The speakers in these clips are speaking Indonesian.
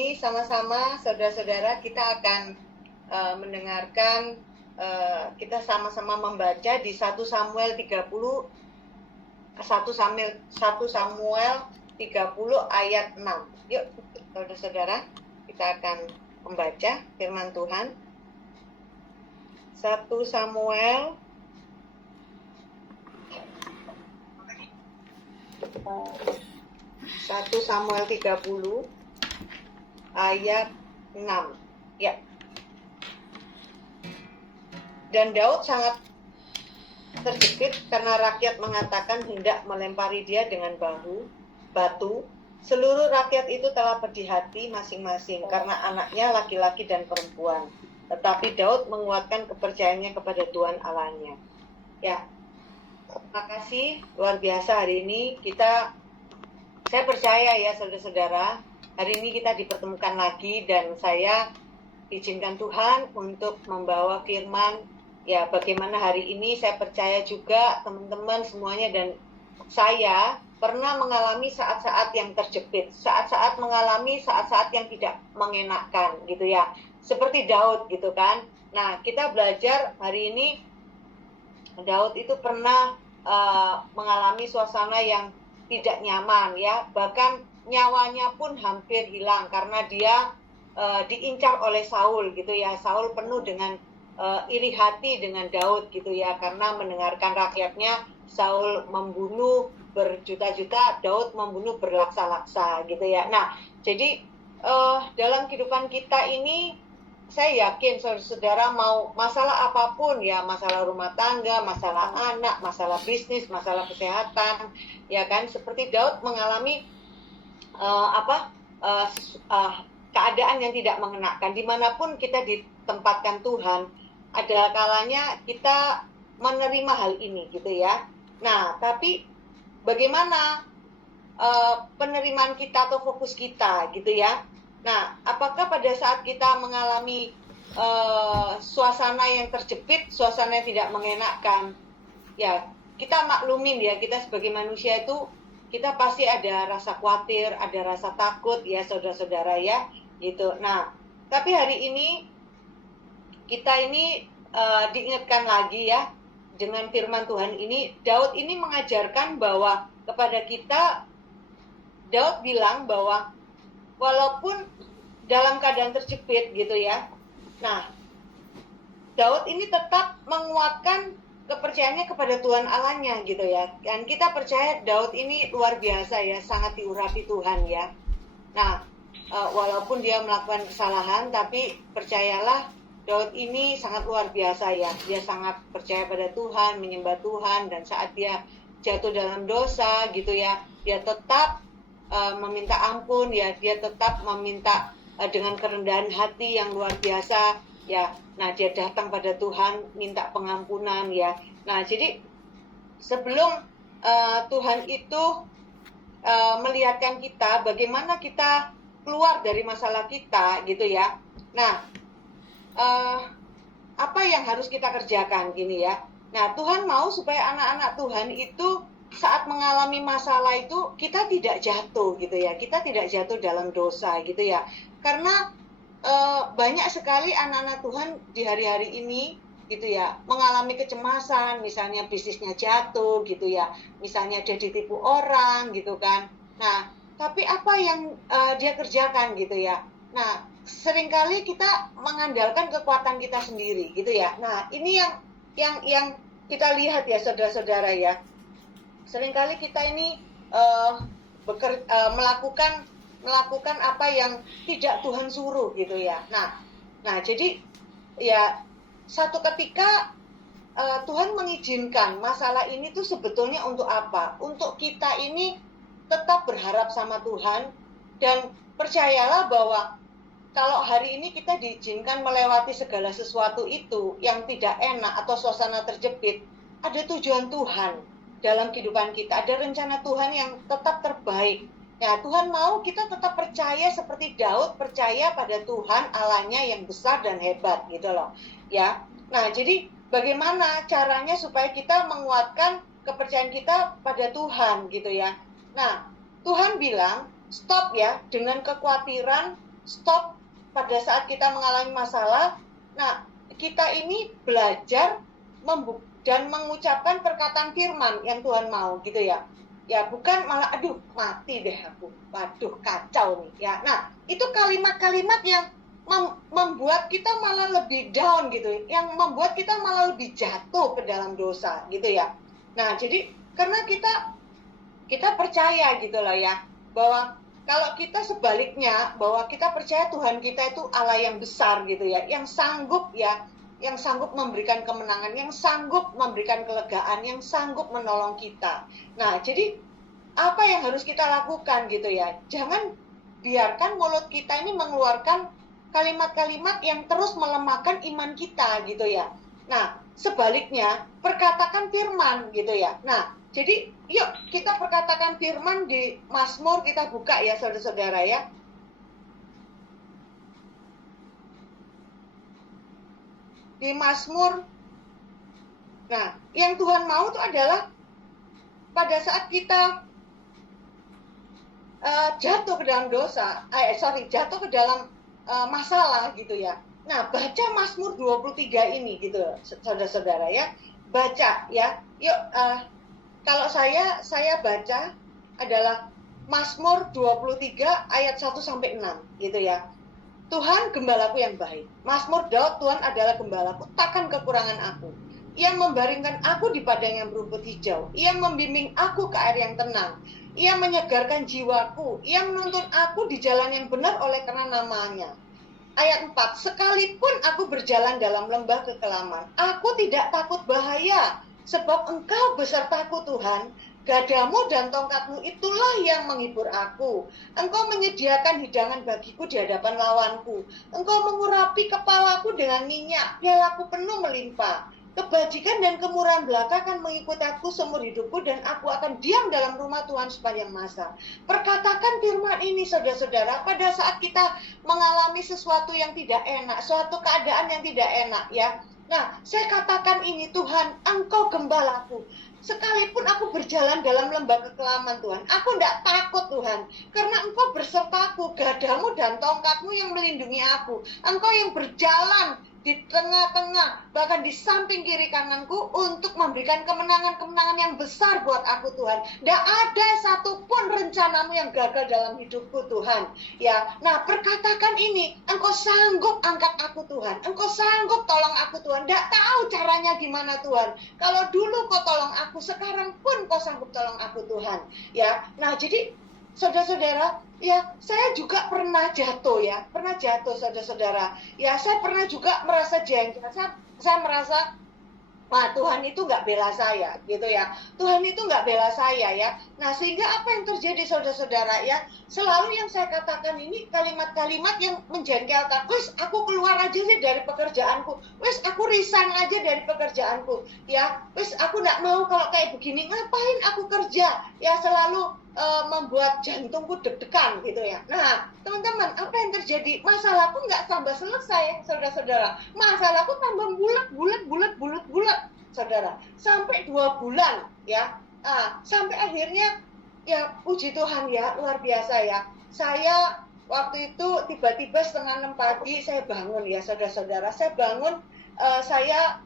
ini sama-sama saudara-saudara kita akan mendengarkan, kita sama-sama membaca di 1 Samuel 30 ayat 6. Yuk saudara-saudara, kita akan membaca firman Tuhan. 1 Samuel 30 ayat 6. Ya. Dan Daud sangat terjepit karena rakyat mengatakan hendak melempari dia dengan batu. Seluruh rakyat itu telah pedih hati masing-masing karena anaknya laki-laki dan perempuan. Tetapi Daud menguatkan kepercayaannya kepada Tuhan Allahnya. Ya. Terima kasih, luar biasa hari ini saya percaya ya saudara-saudara, hari ini kita dipertemukan lagi dan saya izinkan Tuhan untuk membawa firman. Ya, bagaimana hari ini saya percaya juga teman-teman semuanya dan saya pernah mengalami saat-saat yang terjepit, mengalami saat-saat yang tidak mengenakan gitu ya. Seperti Daud gitu kan. Nah, kita belajar hari ini Daud itu pernah mengalami suasana yang tidak nyaman ya, bahkan nyawanya pun hampir hilang karena dia diincar oleh Saul gitu ya. Saul penuh dengan iri hati dengan Daud gitu ya, karena mendengarkan rakyatnya Saul membunuh berjuta-juta, Daud membunuh berlaksa-laksa gitu ya. Nah, jadi dalam kehidupan kita ini saya yakin saudara mau masalah apapun ya, masalah rumah tangga, masalah anak, masalah bisnis, masalah kesehatan, ya kan, seperti Daud mengalami keadaan yang tidak mengenakan. Dimanapun kita ditempatkan Tuhan, ada kalanya kita menerima hal ini gitu ya. Nah, tapi bagaimana penerimaan kita atau fokus kita gitu ya. Nah, apakah pada saat kita mengalami suasana yang terjepit, suasana yang tidak mengenakkan, ya kita maklumin ya, kita sebagai manusia itu kita pasti ada rasa khawatir, ada rasa takut ya saudara-saudara ya, gitu. Nah, tapi hari ini kita ini diingatkan lagi ya dengan firman Tuhan ini. Daud ini mengajarkan bahwa kepada kita, Daud bilang bahwa walaupun dalam keadaan terjepit gitu ya. Nah, Daud ini tetap menguatkan kepercayaannya kepada Tuhan Allahnya gitu ya. Dan kita percaya Daud ini luar biasa ya, sangat diurapi Tuhan ya. Nah, walaupun dia melakukan kesalahan, tapi percayalah Daud ini sangat luar biasa ya. Dia sangat percaya pada Tuhan, menyembah Tuhan, dan saat dia jatuh dalam dosa gitu ya, dia tetap meminta ampun ya, dia tetap meminta dengan kerendahan hati yang luar biasa ya. Nah, dia datang pada Tuhan minta pengampunan ya. Nah, jadi sebelum Tuhan itu melihatkan kita bagaimana kita keluar dari masalah kita gitu ya. Nah, apa yang harus kita kerjakan gini ya. Nah, Tuhan mau supaya anak-anak Tuhan itu saat mengalami masalah itu kita tidak jatuh gitu ya, kita tidak jatuh dalam dosa gitu ya, karena banyak sekali anak-anak Tuhan di hari-hari ini gitu ya mengalami kecemasan, misalnya bisnisnya jatuh gitu ya, misalnya dia ditipu orang gitu kan. Nah, tapi apa yang dia kerjakan gitu ya. Nah, seringkali kita mengandalkan kekuatan kita sendiri gitu ya. Nah, ini yang kita lihat ya saudara-saudara ya. Seringkali kita ini melakukan apa yang tidak Tuhan suruh gitu ya. Nah jadi ya satu ketika Tuhan mengizinkan masalah ini tuh sebetulnya untuk apa? Untuk kita ini tetap berharap sama Tuhan dan percayalah bahwa kalau hari ini kita diizinkan melewati segala sesuatu itu yang tidak enak atau suasana terjepit, ada tujuan Tuhan dalam kehidupan kita, ada rencana Tuhan yang tetap terbaik. Ya, Tuhan mau kita tetap percaya seperti Daud percaya pada Tuhan Allahnya yang besar dan hebat gitu loh. Ya. Nah, jadi bagaimana caranya supaya kita menguatkan kepercayaan kita pada Tuhan gitu ya. Nah, Tuhan bilang, stop ya dengan kekhawatiran stop pada saat kita mengalami masalah. Nah, kita ini belajar dan mengucapkan perkataan firman yang Tuhan mau gitu ya. Ya, bukan malah aduh mati deh aku. Waduh, kacau nih ya. Nah, itu kalimat-kalimat yang membuat kita malah lebih down gitu, yang membuat kita malah lebih jatuh ke dalam dosa gitu ya. Nah, jadi karena kita percaya gitu loh ya, bahwa kalau kita sebaliknya, bahwa kita percaya Tuhan kita itu Allah yang besar gitu ya, yang sanggup ya, yang sanggup memberikan kemenangan, yang sanggup memberikan kelegaan, yang sanggup menolong kita. Nah, jadi apa yang harus kita lakukan gitu ya? Jangan biarkan mulut kita ini mengeluarkan kalimat-kalimat yang terus melemahkan iman kita gitu ya. Nah, sebaliknya perkatakan firman gitu ya. Nah, jadi yuk kita perkatakan firman di Mazmur, kita buka ya saudara-saudara ya. Di Mazmur. Nah, yang Tuhan mau itu adalah pada saat kita jatuh ke dalam dosa, jatuh ke dalam masalah gitu ya. Nah, baca Mazmur 23 ini gitu saudara-saudara ya. Baca ya. Yuk kalau saya baca adalah Mazmur 23 ayat 1 sampai 6 gitu ya. Tuhan gembalaku yang baik. Mazmur Daud, Tuhan adalah gembalaku, takkan kekurangan aku. Ia membaringkan aku di padang yang berumput hijau. Ia membimbing aku ke air yang tenang. Ia menyegarkan jiwaku. Ia menuntun aku di jalan yang benar oleh karena namanya. Ayat 4, sekalipun aku berjalan dalam lembah kekelaman, aku tidak takut bahaya, sebab Engkau besertaku Tuhan. Gadamu dan tongkatmu itulah yang menghibur aku. Engkau menyediakan hidangan bagiku di hadapan lawanku. Engkau mengurapi kepalaku dengan minyak, pialaku penuh melimpah. Kebajikan dan kemurahan belaka akan mengikuti aku seumur hidupku, dan aku akan diam dalam rumah Tuhan sepanjang masa. Perkatakan firman ini saudara-saudara pada saat kita mengalami sesuatu yang tidak enak, suatu keadaan yang tidak enak ya. Nah, saya katakan ini, Tuhan, Engkau gembalaku. Sekalipun aku berjalan dalam lembah kekelaman Tuhan, aku tidak takut Tuhan, karena Engkau bersertaku, gadamu dan tongkatmu yang melindungi aku. Engkau yang berjalan di tengah-tengah, bahkan di samping kiri kananku untuk memberikan kemenangan-kemenangan yang besar buat aku Tuhan. Tidak ada satupun rencanamu yang gagal dalam hidupku Tuhan. Ya, nah perkatakan ini, Engkau sanggup angkat aku Tuhan. Engkau sanggup tolong aku Tuhan. Tidak tahu caranya gimana Tuhan. Kalau dulu Kau tolong aku, sekarang pun Kau sanggup tolong aku Tuhan. Ya, nah jadi saudara-saudara, ya saya juga pernah jatuh ya, saudara-saudara. Ya saya pernah juga merasa jengkel, saya merasa, wah Tuhan itu nggak bela saya gitu ya. Tuhan itu nggak bela saya ya. Nah sehingga apa yang terjadi saudara-saudara ya, selalu yang saya katakan ini kalimat-kalimat yang menjengkelkan. Wes aku keluar aja sih dari pekerjaanku. Wes aku resign aja dari pekerjaanku. Ya, wes aku nggak mau kalau kayak begini. Ngapain aku kerja? Ya selalu membuat jantungku deg-degan gitu ya. Nah teman-teman, apa yang terjadi? Masalahku nggak tambah selesai saudara-saudara. Masalahku tambah bulat, saudara. Sampai 2 bulan ya. Sampai akhirnya ya puji Tuhan ya, luar biasa ya. Saya waktu itu tiba-tiba 5:30 pagi saya bangun ya saudara-saudara. Saya bangun, saya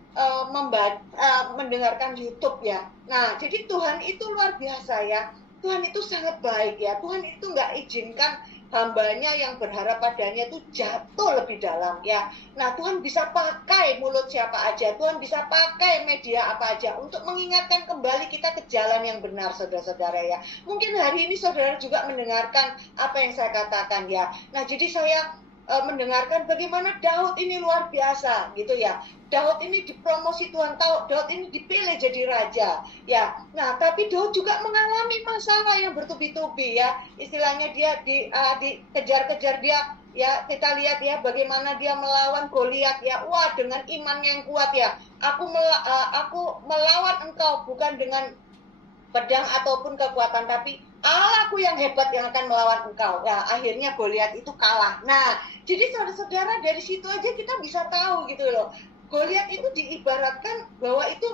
mendengarkan YouTube ya. Nah jadi Tuhan itu luar biasa ya. Tuhan itu sangat baik ya. Tuhan itu nggak izinkan hambanya yang berharap padanya itu jatuh lebih dalam ya. Nah Tuhan bisa pakai mulut siapa aja, Tuhan bisa pakai media apa aja untuk mengingatkan kembali kita ke jalan yang benar saudara-saudara ya. Mungkin hari ini saudara juga mendengarkan apa yang saya katakan ya. Nah jadi saya mendengarkan bagaimana Daud ini luar biasa gitu ya. Daud ini dipromosi Tuhan, Daud ini dipilih jadi raja ya. Nah tapi Daud juga mengalami masalah yang bertubi-tubi ya. Istilahnya dia dikejar-kejar dia ya. Kita lihat ya bagaimana dia melawan Goliat ya. Wah dengan iman yang kuat ya. Aku melawan engkau bukan dengan pedang ataupun kekuatan, tapi Allahku yang hebat yang akan melawan engkau. Nah, akhirnya Goliat itu kalah. Nah, jadi saudara-saudara dari situ aja kita bisa tahu gitu loh. Goliat itu diibaratkan bahwa itu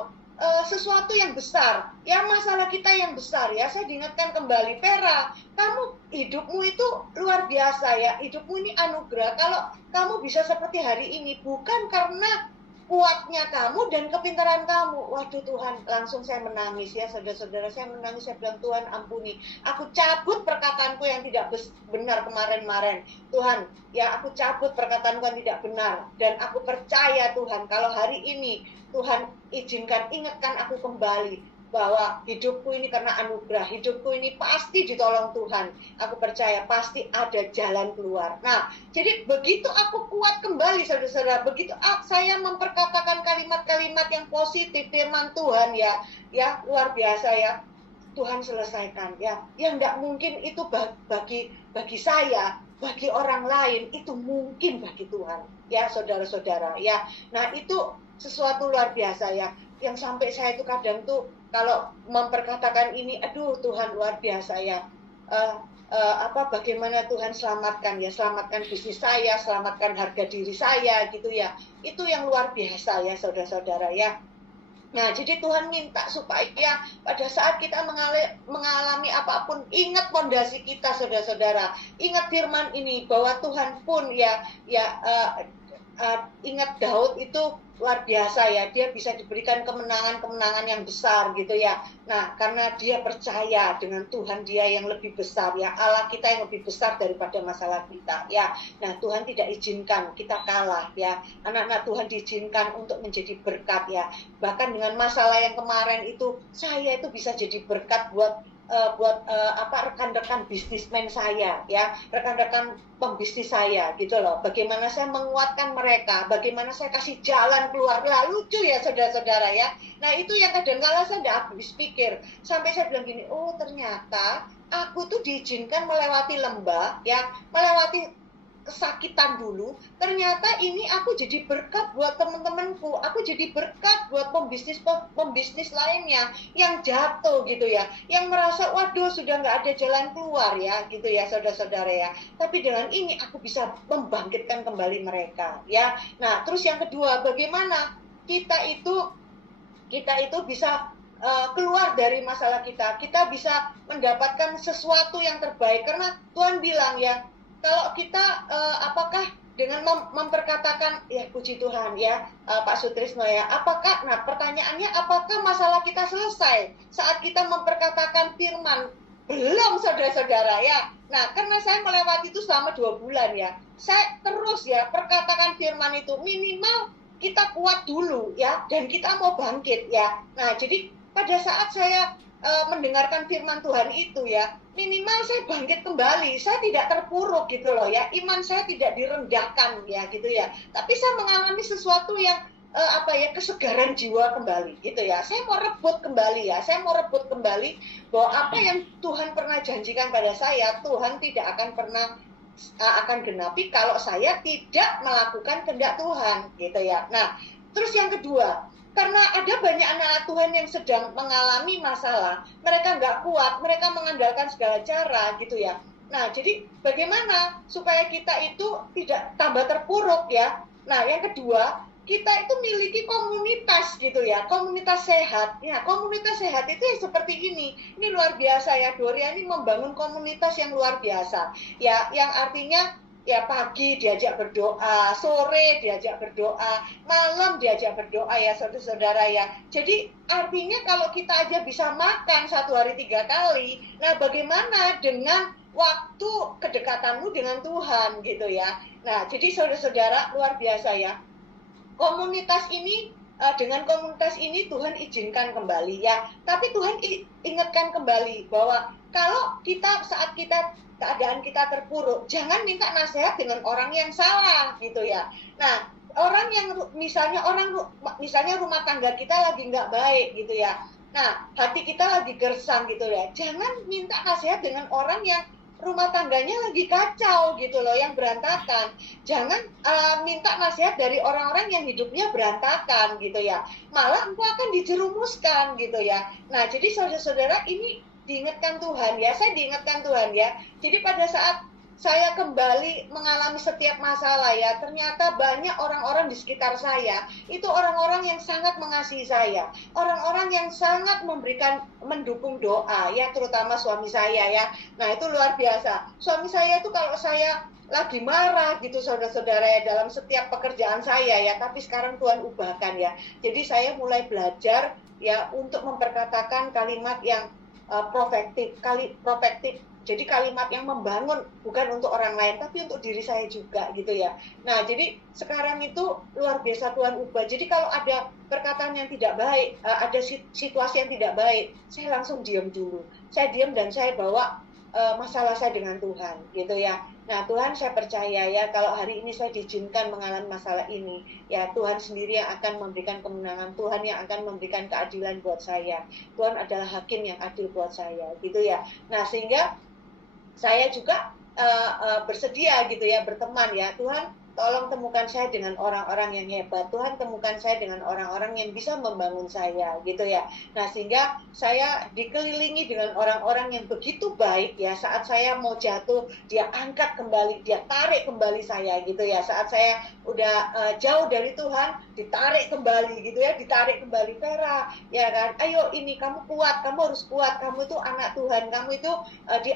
sesuatu yang besar, ya masalah kita yang besar ya. Saya diingatkan kembali, Vera, kamu hidupmu itu luar biasa ya, hidupmu ini anugerah. Kalau kamu bisa seperti hari ini bukan karena kuatnya kamu dan kepintaran kamu. Waduh Tuhan, langsung saya menangis ya saudara-saudara, saya menangis, saya bilang Tuhan ampuni, aku cabut perkataanku yang tidak benar kemarin-kemarin. Tuhan, ya aku cabut perkataanku yang tidak benar, dan aku percaya Tuhan, kalau hari ini Tuhan izinkan, ingatkan aku kembali bahwa hidupku ini karena anugerah, hidupku ini pasti ditolong Tuhan. Aku percaya pasti ada jalan keluar. Nah, jadi begitu aku kuat kembali saudara-saudara, begitu saya memperkatakan kalimat-kalimat yang positif firman Tuhan ya luar biasa ya. Tuhan selesaikan ya. Yang enggak mungkin itu bagi saya, bagi orang lain itu mungkin bagi Tuhan. Ya, saudara-saudara ya. Nah, itu sesuatu luar biasa ya. Yang sampai saya itu kadang tuh kalau memperkatakan ini, aduh Tuhan luar biasa ya. Bagaimana Tuhan selamatkan ya, selamatkan bisnis saya, selamatkan harga diri saya gitu ya. Itu yang luar biasa ya saudara-saudara ya. Nah, jadi Tuhan minta supaya pada saat kita mengalami apapun, ingat fondasi kita saudara-saudara. Ingat firman ini bahwa Tuhan pun ingat Daud itu luar biasa ya, dia bisa diberikan kemenangan-kemenangan yang besar gitu ya. Nah, karena dia percaya dengan Tuhan dia yang lebih besar ya, Allah kita yang lebih besar daripada masalah kita ya. Nah, Tuhan tidak izinkan kita kalah ya. Anak-anak Tuhan diizinkan untuk menjadi berkat ya. Bahkan dengan masalah yang kemarin itu, saya itu bisa jadi berkat buat rekan-rekan bisnismen saya ya, rekan-rekan pembisnis saya gitu loh. Bagaimana saya menguatkan mereka, bagaimana saya kasih jalan keluar. Lah lucu ya saudara-saudara ya. Nah, itu yang kadang-kala saya tidak habis pikir. Sampai saya bilang gini, oh ternyata aku tuh diizinkan melewati lembah ya, melewati kesakitan dulu. Ternyata ini aku jadi berkat buat teman-temanku, aku jadi berkat buat pembisnis lainnya yang jatuh gitu ya, yang merasa waduh sudah nggak ada jalan keluar ya gitu ya saudara-saudara ya. Tapi dengan ini aku bisa membangkitkan kembali mereka ya. Nah, terus yang kedua, bagaimana kita itu bisa keluar dari masalah kita bisa mendapatkan sesuatu yang terbaik. Karena Tuhan bilang ya, kalau kita apakah dengan memperkatakan ya puji Tuhan ya Pak Sutrisno ya, pertanyaannya apakah masalah kita selesai saat kita memperkatakan firman? Belum saudara-saudara ya. Nah, karena saya melewati itu selama 2 bulan ya, saya terus ya perkatakan firman itu, minimal kita kuat dulu ya, dan kita mau bangkit ya. Nah, jadi pada saat saya mendengarkan firman Tuhan itu ya, minimal saya bangkit kembali, saya tidak terpuruk gitu loh ya, iman saya tidak direndahkan ya gitu ya, tapi saya mengalami sesuatu yang kesegaran jiwa kembali gitu ya. Saya mau rebut kembali bahwa apa yang Tuhan pernah janjikan pada saya, Tuhan tidak akan pernah akan genapi kalau saya tidak melakukan kehendak Tuhan gitu ya. Nah, terus yang kedua, karena ada banyak anak Tuhan yang sedang mengalami masalah, mereka nggak kuat, mereka mengandalkan segala cara gitu ya. Nah, jadi bagaimana supaya kita itu tidak tambah terpuruk ya. Nah, yang kedua, kita itu miliki komunitas gitu ya, komunitas sehat. Ya, komunitas sehat itu ya seperti ini. Ini luar biasa ya, Doria ini membangun komunitas yang luar biasa. Ya, yang artinya ya pagi diajak berdoa, sore diajak berdoa, malam diajak berdoa ya saudara-saudara ya. Jadi artinya kalau kita aja bisa makan 1 hari 3 kali, nah bagaimana dengan waktu kedekatanmu dengan Tuhan gitu ya. Nah, jadi saudara-saudara luar biasa ya. Dengan komunitas ini Tuhan izinkan kembali ya. Tapi Tuhan ingatkan kembali bahwa kalau saat keadaan kita terpuruk, jangan minta nasihat dengan orang yang salah gitu ya. Nah, orang yang misalnya rumah tangga kita lagi nggak baik gitu ya. Nah, hati kita lagi gersang gitu ya. Jangan minta nasihat dengan orang yang rumah tangganya lagi kacau gitu loh, yang berantakan. Jangan minta nasihat dari orang-orang yang hidupnya berantakan gitu ya. Malah engkau akan dijerumuskan gitu ya. Nah, jadi saudara-saudara ini diingatkan Tuhan ya, saya diingatkan Tuhan ya. Jadi pada saat saya kembali mengalami setiap masalah ya, ternyata banyak orang-orang di sekitar saya, itu orang-orang yang sangat mengasihi saya, orang-orang yang sangat mendukung doa ya, terutama suami saya ya. Nah itu luar biasa, suami saya itu kalau saya lagi marah gitu saudara-saudara ya, dalam setiap pekerjaan saya ya, tapi sekarang Tuhan ubahkan ya. Jadi saya mulai belajar ya untuk memperkatakan kalimat yang profetik. Jadi kalimat yang membangun, bukan untuk orang lain tapi untuk diri saya juga gitu ya. Nah jadi sekarang itu luar biasa Tuhan ubah. Jadi kalau ada perkataan yang tidak baik, ada situasi yang tidak baik, saya langsung diam dulu. Saya diam dan saya bawa masalah saya dengan Tuhan gitu ya. Nah Tuhan, saya percaya ya, kalau hari ini saya diizinkan mengalami masalah ini, ya Tuhan sendiri yang akan memberikan kemenangan, Tuhan yang akan memberikan keadilan buat saya. Tuhan adalah hakim yang adil buat saya gitu ya. Nah sehingga saya juga bersedia gitu ya, berteman ya. Tuhan tolong temukan saya dengan orang-orang yang hebat. Tuhan temukan saya dengan orang-orang yang bisa membangun saya gitu ya. Nah sehingga saya dikelilingi dengan orang-orang yang begitu baik ya. Saat saya mau jatuh, dia angkat kembali, dia tarik kembali saya gitu ya. Saat saya udah jauh dari Tuhan, ditarik kembali gitu ya, ditarik kembali. Vera ya kan, ayo ini kamu kuat, kamu harus kuat, kamu itu anak Tuhan, kamu itu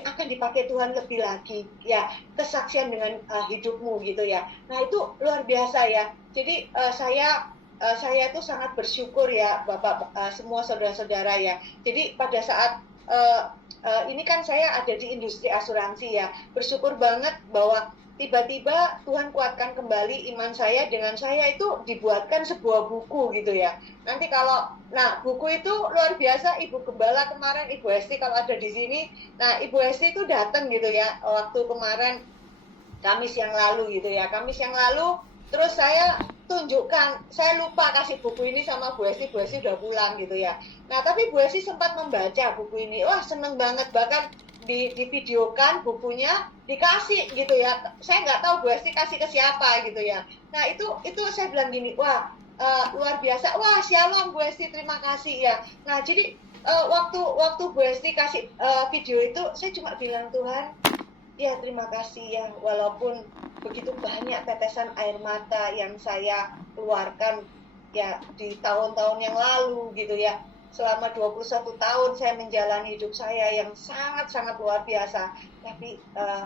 akan dipakai Tuhan lebih lagi ya, kesaksian dengan hidupmu gitu ya. Nah itu luar biasa ya. Jadi saya tuh sangat bersyukur ya Bapak, semua saudara-saudara ya. Jadi pada saat ini kan saya ada di industri asuransi ya, bersyukur banget bahwa tiba-tiba Tuhan kuatkan kembali iman saya, dengan saya itu dibuatkan sebuah buku gitu ya. Nanti kalau, nah buku itu luar biasa, Ibu Gembala kemarin, Ibu Hesti kalau ada di sini, nah Ibu Hesti itu datang gitu ya, waktu kemarin Kamis yang lalu gitu ya, Kamis yang lalu, terus saya tunjukkan, saya lupa kasih buku ini sama Bu Hesti udah pulang gitu ya. Nah tapi Bu Hesti sempat membaca buku ini, wah seneng banget, bahkan divideokan bukunya, dikasih gitu ya. Saya nggak tahu Bu Hesti kasih ke siapa gitu ya. Nah itu saya bilang gini, wah luar biasa, wah shalom Bu Hesti, terima kasih ya. Nah jadi waktu Bu Hesti kasih video itu, saya cuma bilang, Tuhan ya terima kasih ya, walaupun begitu banyak tetesan air mata yang saya keluarkan ya di tahun-tahun yang lalu gitu ya. Selama 21 tahun saya menjalani hidup saya yang sangat-sangat luar biasa. Tapi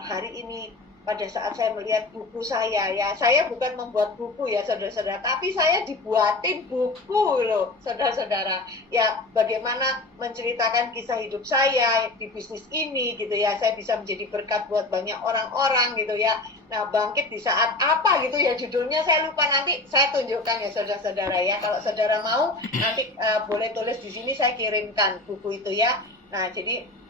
hari ini pada saat saya melihat buku saya ya, saya bukan membuat buku ya saudara-saudara, tapi saya dibuatin buku loh saudara-saudara. Ya bagaimana menceritakan kisah hidup saya di bisnis ini gitu ya, saya bisa menjadi berkat buat banyak orang-orang gitu ya. Nah bangkit di saat apa gitu ya judulnya, saya lupa, nanti saya tunjukkan ya saudara-saudara ya. Kalau saudara mau nanti boleh tulis di sini, saya kirimkan buku itu ya. Nah jadi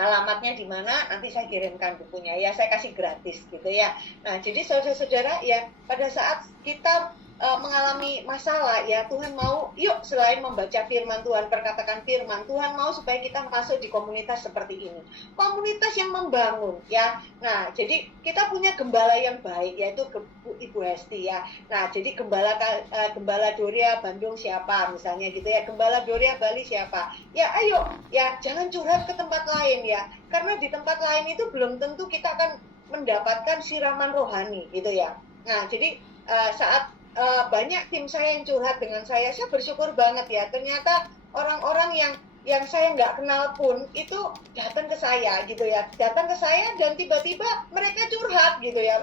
alamatnya di mana, nanti saya kirimkan bukunya ya, saya kasih gratis gitu ya. Nah jadi saudara-saudara ya, pada saat kita mengalami masalah ya, Tuhan mau, yuk selain membaca firman Tuhan, perkatakan firman Tuhan, mau supaya kita masuk di komunitas seperti ini, komunitas yang membangun ya. Nah jadi kita punya gembala yang baik, yaitu Ibu Hesti ya. Nah jadi Gembala Doria Bandung siapa misalnya gitu ya, Gembala Doria Bali siapa ya, ayo ya jangan curhat ke tempat lain ya, karena di tempat lain itu belum tentu kita akan mendapatkan siraman rohani gitu ya. Nah jadi saat banyak tim saya yang curhat dengan saya bersyukur banget ya, ternyata orang-orang yang saya nggak kenal pun itu datang ke saya gitu ya, datang ke saya dan tiba-tiba mereka curhat gitu ya,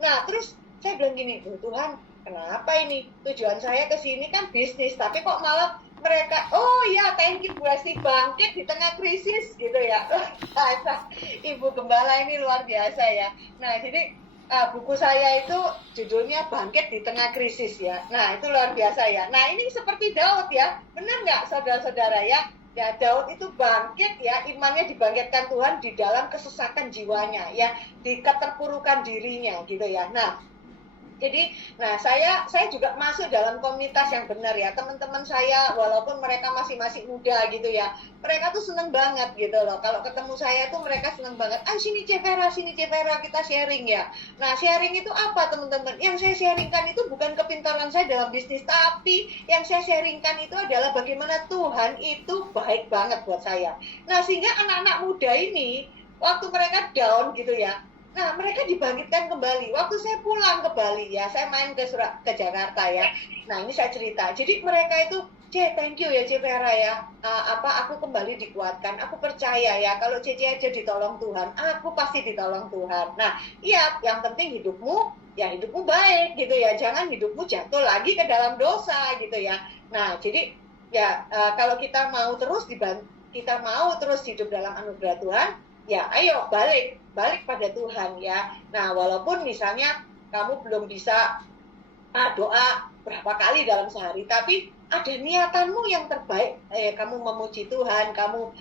Nah terus saya bilang gini, Tuhan kenapa ini, tujuan saya ke sini kan bisnis, tapi kok malah mereka, oh ya thank you Bu Hesti, bangkit di tengah krisis gitu ya. Ibu Gembala ini luar biasa ya. Nah jadi buku saya itu judulnya Bangkit di Tengah Krisis ya. Nah itu luar biasa ya. Nah ini seperti Daud ya, benar nggak saudara-saudara ya? Ya Daud itu bangkit ya, imannya dibangkitkan Tuhan di dalam kesesakan jiwanya ya, di keterpurukan dirinya gitu ya. Nah jadi, nah saya juga masuk dalam komunitas yang benar ya. Teman-teman saya, walaupun mereka masih muda gitu ya, mereka tuh seneng banget gitu loh. Kalau ketemu saya tuh mereka seneng banget. Sini Cevera, kita sharing ya. Nah sharing itu apa teman-teman? Yang saya sharingkan itu bukan kepintaran saya dalam bisnis, tapi yang saya sharingkan itu adalah bagaimana Tuhan itu baik banget buat saya. Nah sehingga anak-anak muda ini, waktu mereka down gitu ya. Nah, mereka dibangkitkan kembali. Waktu saya pulang ke Bali ya, saya main ke Jakarta ya. Nah, ini saya cerita. Jadi mereka itu, thank you ya Vera ya. Aku kembali dikuatkan. Aku percaya ya kalau aja ditolong Tuhan, aku pasti ditolong Tuhan. Nah, iya, yang penting hidupmu baik gitu ya. Jangan hidupmu jatuh lagi ke dalam dosa gitu ya. Nah, jadi ya kalau kita mau terus hidup dalam anugerah Tuhan, ya ayo balik pada Tuhan ya. Nah, walaupun misalnya kamu belum bisa doa berapa kali dalam sehari, tapi ada niatanmu yang terbaik, kamu memuji Tuhan, kamu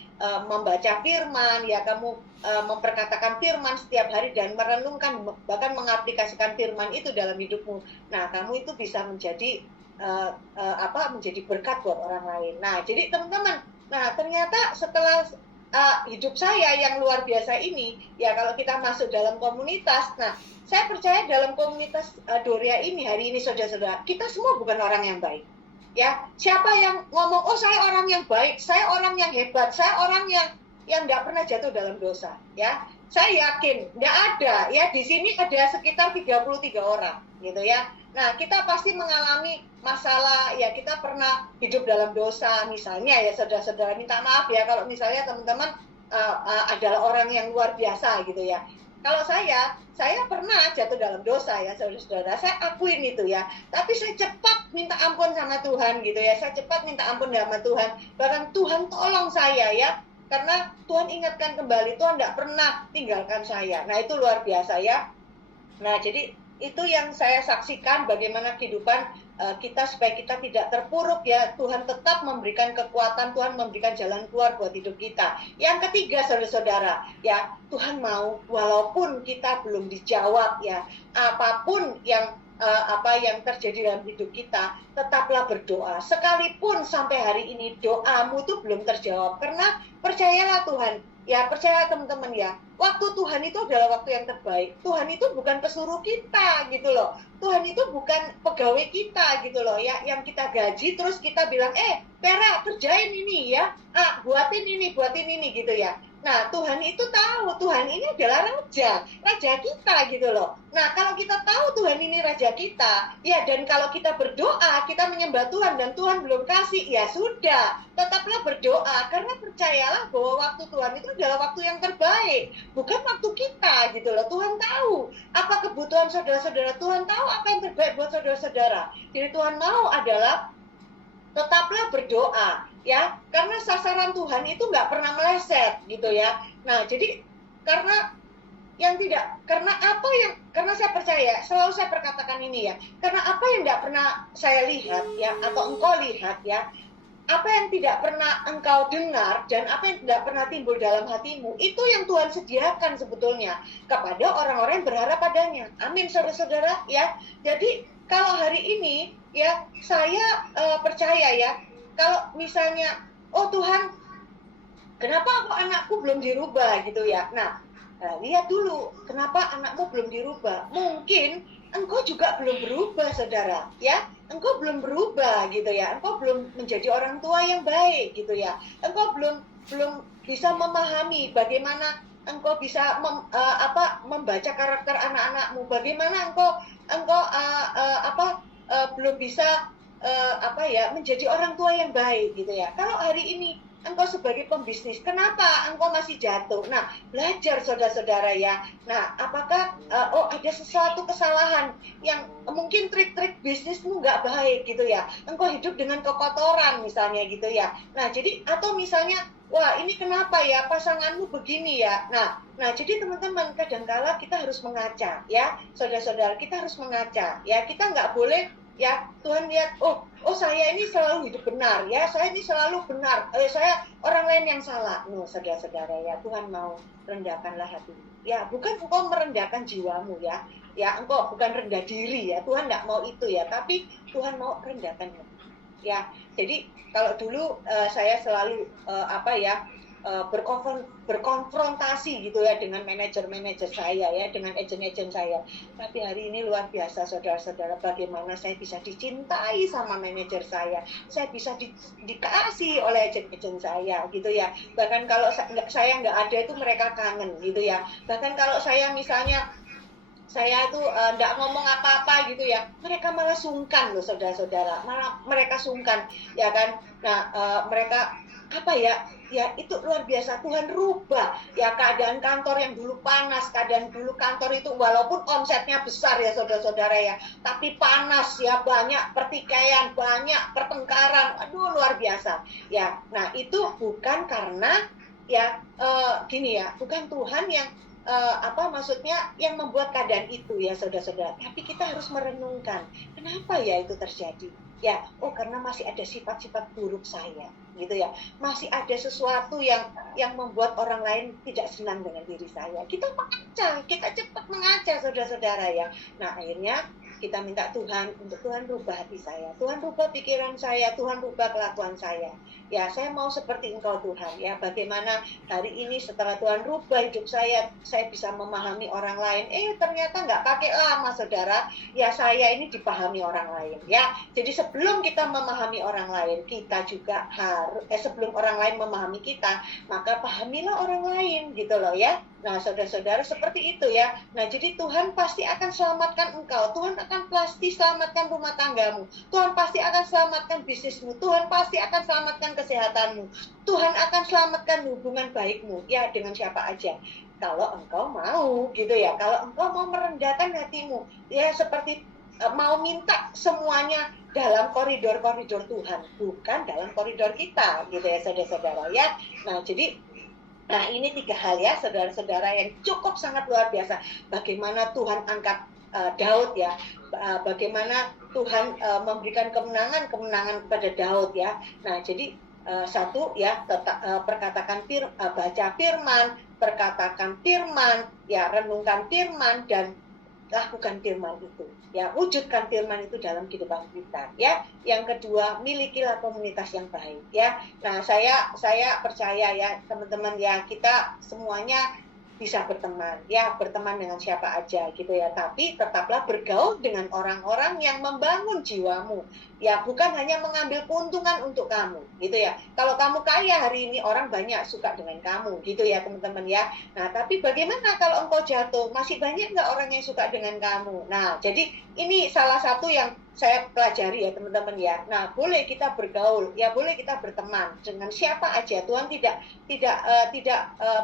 membaca firman, ya kamu memperkatakan firman setiap hari dan merenungkan, bahkan mengaplikasikan firman itu dalam hidupmu. Nah, kamu itu bisa menjadi menjadi berkat buat orang lain. Nah, jadi teman-teman, nah ternyata setelah hidup saya yang luar biasa ini, ya kalau kita masuk dalam komunitas, nah saya percaya dalam komunitas Dorea ini hari ini saudara-saudara, kita semua bukan orang yang baik. Ya, siapa yang ngomong, oh saya orang yang baik, saya orang yang hebat, saya orang yang nggak pernah jatuh dalam dosa, ya. Saya yakin nggak ada, ya di sini ada sekitar 33 orang, gitu ya. Nah, kita pasti mengalami masalah, ya kita pernah hidup dalam dosa, misalnya ya saudara-saudara, minta maaf ya kalau misalnya teman-teman adalah orang yang luar biasa gitu ya. Kalau saya pernah jatuh dalam dosa ya saudara-saudara, saya akuin itu ya. Tapi saya cepat minta ampun sama Tuhan gitu ya, saya cepat minta ampun sama Tuhan. Bahkan Tuhan tolong saya ya, karena Tuhan ingatkan kembali, Tuhan tidak pernah tinggalkan saya. Nah itu luar biasa ya. Nah jadi itu yang saya saksikan bagaimana kehidupan kita supaya kita tidak terpuruk ya. Tuhan tetap memberikan kekuatan, Tuhan memberikan jalan keluar buat hidup kita. Yang ketiga saudara-saudara, ya Tuhan mau walaupun kita belum dijawab ya, apapun yang yang terjadi dalam hidup kita, tetaplah berdoa. Sekalipun sampai hari ini doamu tuh belum terjawab, karena percayalah Tuhan. Ya percaya teman-teman ya, waktu Tuhan itu adalah waktu yang terbaik. Tuhan itu bukan pesuruh kita gitu loh. Tuhan itu bukan pegawai kita gitu loh ya, yang kita gaji terus kita bilang, Vera kerjain ini ya, buatin ini gitu ya. Nah Tuhan itu tahu, Tuhan ini adalah raja kita gitu loh. Nah kalau kita tahu Tuhan ini raja kita, ya dan kalau kita berdoa, kita menyembah Tuhan dan Tuhan belum kasih, ya sudah, tetaplah berdoa. Karena percayalah bahwa waktu Tuhan itu adalah waktu yang terbaik, bukan waktu kita gitu loh. Tuhan tahu apa kebutuhan saudara-saudara, Tuhan tahu apa yang terbaik buat saudara-saudara. Jadi Tuhan mau adalah tetaplah berdoa ya, karena sasaran Tuhan itu nggak pernah meleset gitu ya. Nah jadi karena saya percaya, selalu saya perkatakan ini ya, karena apa yang nggak pernah saya lihat ya, atau engkau lihat ya, apa yang tidak pernah engkau dengar dan apa yang tidak pernah timbul dalam hatimu, itu yang Tuhan sediakan sebetulnya kepada orang-orang yang berharap padanya. Amin saudara-saudara ya. Jadi kalau hari ini ya saya percaya ya, kalau misalnya Tuhan, kenapa kok anakku belum dirubah gitu ya. Nah lihat dulu kenapa anakmu belum dirubah. Mungkin engkau juga belum berubah saudara ya. Engkau belum berubah gitu ya. Engkau belum menjadi orang tua yang baik gitu ya. Engkau belum bisa memahami bagaimana engkau bisa membaca karakter anak-anakmu. Bagaimana engkau belum bisa menjadi orang tua yang baik gitu ya. Kalau hari ini engkau sebagai pembisnis, kenapa engkau masih jatuh? Nah, belajar saudara-saudara ya. Nah, apakah ada sesuatu kesalahan yang mungkin trik-trik bisnismu nggak baik gitu ya? Engkau hidup dengan kekotoran misalnya gitu ya. Nah, jadi atau misalnya, wah ini kenapa ya pasanganmu begini ya? Nah jadi teman-teman, kadangkala kita harus mengaca ya, saudara-saudara, kita harus mengaca ya. Kita nggak boleh ya Tuhan lihat, oh saya ini selalu hidup benar ya, saya ini selalu benar, saya orang lain yang salah. No saudara-saudara ya, Tuhan mau rendahkanlah hatimu ya, bukan engkau merendahkan jiwamu ya engkau bukan rendah diri ya, Tuhan nggak mau itu ya, tapi Tuhan mau rendahkan hatimu ya. Jadi kalau dulu saya selalu berkonfrontasi gitu ya dengan manajer-manajer saya ya, dengan agen-agen saya. Tapi hari ini luar biasa saudara-saudara, bagaimana saya bisa dicintai sama manajer saya bisa dikasih oleh agen-agen saya gitu ya. Bahkan kalau saya nggak ada itu mereka kangen gitu ya. Bahkan kalau saya misalnya saya tuh nggak ngomong apa-apa gitu ya, mereka malah sungkan loh saudara-saudara, malah mereka sungkan ya kan. Nah mereka apa ya itu luar biasa, Tuhan rubah ya keadaan kantor yang dulu panas, keadaan dulu kantor itu walaupun omsetnya besar ya saudara-saudara ya, tapi panas ya, banyak pertikaian, banyak pertengkaran, aduh luar biasa ya. Nah itu bukan karena ya gini ya, bukan Tuhan yang maksudnya yang membuat keadaan itu ya saudara-saudara, tapi kita harus merenungkan kenapa ya itu terjadi ya. Karena masih ada sifat-sifat buruk saya gitu ya, masih ada sesuatu yang membuat orang lain tidak senang dengan diri saya. Kita cepat mengaca saudara-saudara ya. Nah akhirnya kita minta Tuhan untuk Tuhan rubah hati saya, Tuhan rubah pikiran saya, Tuhan rubah kelakuan saya. Ya, saya mau seperti Engkau Tuhan. Ya, bagaimana hari ini setelah Tuhan rubah hidup saya bisa memahami orang lain. Ternyata nggak pakai lama, saudara. Ya, saya ini dipahami orang lain. Ya, jadi sebelum kita memahami orang lain, kita juga harus, sebelum orang lain memahami kita, maka pahamilah orang lain, gitu loh ya. Nah, saudara-saudara seperti itu ya. Nah, jadi Tuhan pasti akan selamatkan engkau. Tuhan akan pasti selamatkan rumah tanggamu. Tuhan pasti akan selamatkan bisnismu. Tuhan pasti akan selamatkan kesehatanmu. Tuhan akan selamatkan hubungan baikmu. Ya, dengan siapa aja. Kalau engkau mau, gitu ya. Kalau engkau mau merendahkan hatimu. Ya, seperti mau minta semuanya dalam koridor-koridor Tuhan. Bukan dalam koridor kita, gitu ya, saudara-saudara ya. Nah, jadi nah ini 3 hal ya saudara-saudara yang cukup sangat luar biasa. Bagaimana Tuhan angkat Daud ya, bagaimana Tuhan memberikan kemenangan kepada Daud ya. Nah jadi satu ya, baca firman, perkatakan firman, ya renungkan firman dan lakukan firman itu ya, wujudkan firman itu dalam kehidupan kita ya. Yang kedua, milikilah komunitas yang baik ya. Nah saya percaya ya teman-teman ya, kita semuanya bisa berteman ya, berteman dengan siapa aja gitu ya, tapi tetaplah bergaul dengan orang-orang yang membangun jiwamu ya, bukan hanya mengambil keuntungan untuk kamu gitu ya. Kalau kamu kaya hari ini, orang banyak suka dengan kamu gitu ya teman-teman ya. Nah tapi bagaimana kalau engkau jatuh, masih banyak nggak orang yang suka dengan kamu? Nah jadi ini salah satu yang saya pelajari ya teman-teman ya. Nah boleh kita bergaul ya, boleh kita berteman dengan siapa aja. Tuhan tidak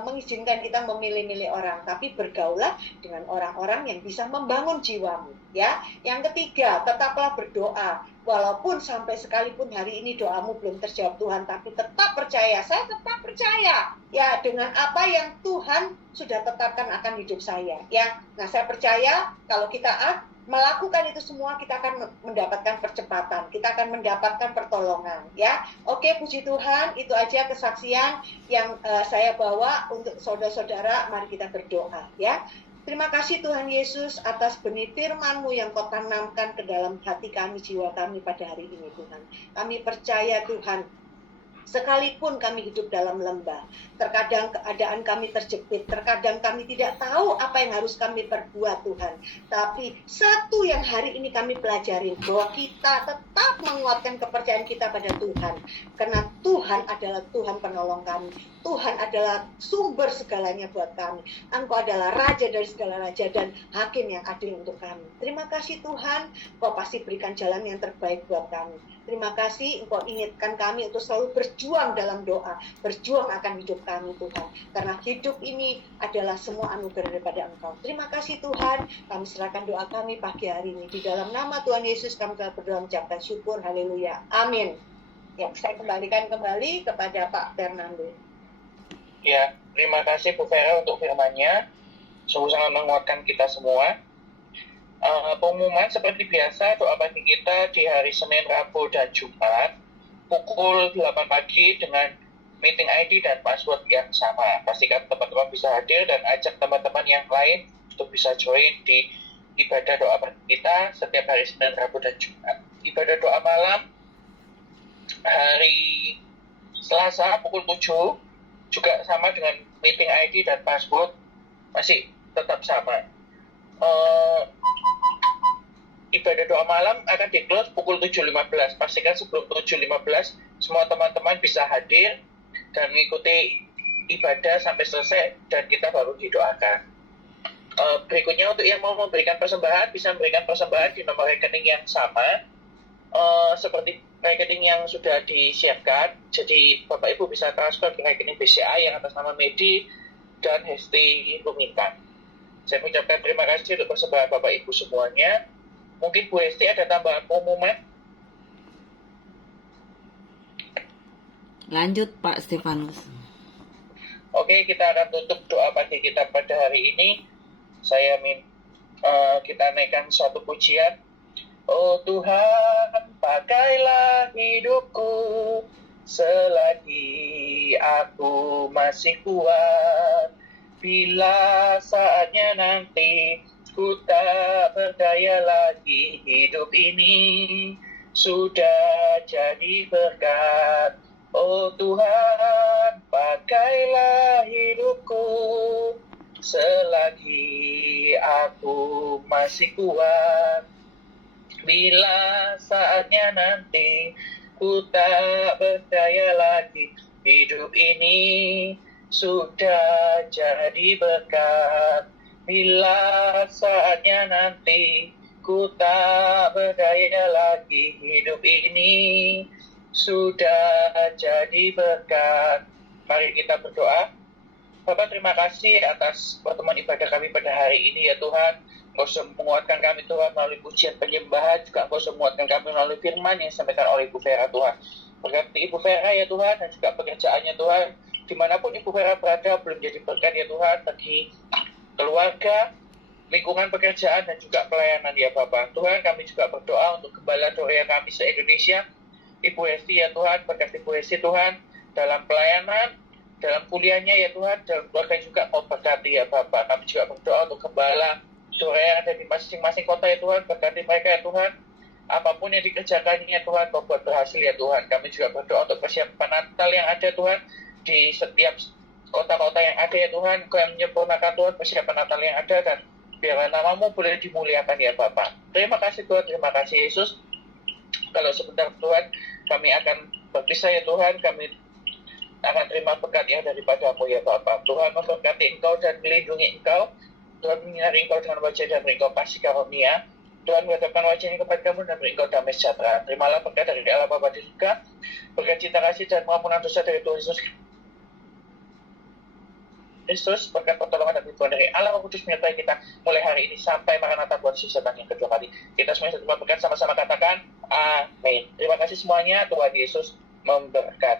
mengizinkan kita memilih-milih orang, tapi bergaullah dengan orang-orang yang bisa membangun jiwamu ya. Yang ketiga, tetaplah berdoa. Walaupun sampai sekalipun hari ini doamu belum terjawab Tuhan, tapi tetap percaya, saya tetap percaya ya dengan apa yang Tuhan sudah tetapkan akan hidup saya ya. Nah saya percaya kalau kita melakukan itu semua, kita akan mendapatkan percepatan, kita akan mendapatkan pertolongan ya. Oke, puji Tuhan, itu aja kesaksian yang saya bawa untuk saudara-saudara. Mari kita berdoa ya. Terima kasih Tuhan Yesus atas benih firman-Mu yang Kau tanamkan ke dalam hati kami, jiwa kami pada hari ini Tuhan. Kami percaya Tuhan, sekalipun kami hidup dalam lembah, terkadang keadaan kami terjepit, terkadang kami tidak tahu apa yang harus kami perbuat Tuhan. Tapi satu yang hari ini kami pelajari, bahwa kita tetap menguatkan kepercayaan kita pada Tuhan. Karena Tuhan adalah Tuhan penolong kami. Tuhan adalah sumber segalanya buat kami. Engkau adalah Raja dari segala raja dan Hakim yang adil untuk kami. Terima kasih Tuhan, Kau pasti berikan jalan yang terbaik buat kami. Terima kasih Engkau ingatkan kami untuk selalu berjuang dalam doa, berjuang akan hidup kami Tuhan. Karena hidup ini adalah semua anugerah daripada Engkau. Terima kasih Tuhan, kami serahkan doa kami pagi hari ini. Di dalam nama Tuhan Yesus kami telah berdoa mengucapkan syukur, haleluya, amin. Ya, saya kembalikan kembali kepada Pak Fernando. Ya, terima kasih Bu Vera untuk firman-Nya. Sungguh sangat menguatkan kita semua. Pengumuman seperti biasa, doa pagi kita di hari Senin, Rabu, dan Jumat pukul 8 pagi dengan meeting ID dan password yang sama. Pastikan teman-teman bisa hadir dan ajak teman-teman yang lain untuk bisa join di ibadah doa pagi kita setiap hari Senin, Rabu, dan Jumat. Ibadah doa malam hari Selasa pukul 7 juga sama dengan meeting ID dan password, masih tetap sama. Ibadah doa malam akan di-close pukul 7.15. Pastikan sebelum 7.15 semua teman-teman bisa hadir dan mengikuti ibadah sampai selesai dan kita baru didoakan. Berikutnya untuk yang mau memberikan persembahan bisa memberikan persembahan di nomor rekening yang sama seperti rekening yang sudah disiapkan. Jadi Bapak Ibu bisa transfer ke rekening BCA yang atas nama Medi dan Hesti Lumintan. Saya mengucapkan terima kasih untuk persembahan Bapak Ibu semuanya. Mungkin Bu Hesti ada tambahan pengumuman? Lanjut Pak Stefanus. Oke, kita akan tutup doa pagi kita pada hari ini. Kita naikkan suatu pujian. Oh Tuhan, pakailah hidupku selagi aku masih kuat. Bila saatnya nanti ku tak berdaya lagi, hidup ini sudah jadi berkat. Oh Tuhan, pakailah hidupku selagi aku masih kuat. Bila saatnya nanti ku tak berdaya lagi, hidup ini sudah jadi berkat. Bila saatnya nanti ku tak berdaya lagi, hidup ini sudah jadi berkat. Mari kita berdoa. Bapak, terima kasih atas pertemuan ibadah kami pada hari ini ya Tuhan. Engkau sudah menguatkan kami Tuhan melalui pujian penyembahan, juga Engkau sudah menguatkan kami melalui firman yang disampaikan oleh Ibu Vera Tuhan. Berkati Ibu Vera ya Tuhan, dan juga pekerjaannya Tuhan. Dimanapun Ibu Vera berada, belum jadi berkat ya Tuhan, bagi keluarga, lingkungan pekerjaan, dan juga pelayanan ya Bapak. Tuhan, kami juga berdoa untuk Gembala Dorea kami se-Indonesia, Ibu Hesti ya Tuhan, berkati Ibu Hesti Tuhan, dalam pelayanan, dalam kuliahnya ya Tuhan, dalam keluarga juga mau berkati ya Bapak. Kami juga berdoa untuk Gembala Dorea yang ada di masing-masing kota ya Tuhan, berkati mereka ya Tuhan. Apapun yang dikerjakannya ya Tuhan, kau buat berhasil ya Tuhan. Kami juga berdoa untuk persiapan Natal yang ada Tuhan, di setiap kota-kota yang ada ya Tuhan. Kau yang menyempurnakan Tuhan persiapan Natal yang ada, dan biarlah namamu boleh dimuliakan ya Bapak. Terima kasih Tuhan, terima kasih Yesus. Kalau sebentar Tuhan, kami akan berpisah ya Tuhan, kami akan terima berkat yang daripada-Mu ya Bapa. Tuhan memberkati Engkau dan melindungi Engkau. Tuhan menyinari Engkau dengan wajah dan beri Engkau kasih karunia. Tuhan menghadapkan wajahnya kepada kamu dan beri Engkau damai sejahtera. Terimalah berkat dari Allah Bapa di surga, berkat cinta kasih dan pengampunan dosa dari Tuhan Yesus Kristus, berkat pertolongan dan bantuan dari Allah Roh Kudus menyertai kita mulai hari ini sampai Maranatha Tuhan Yesus datang yang kedua kali. Kita semuanya satu berkat, sama-sama katakan amin. Terima kasih semuanya. Tuhan Yesus memberkati.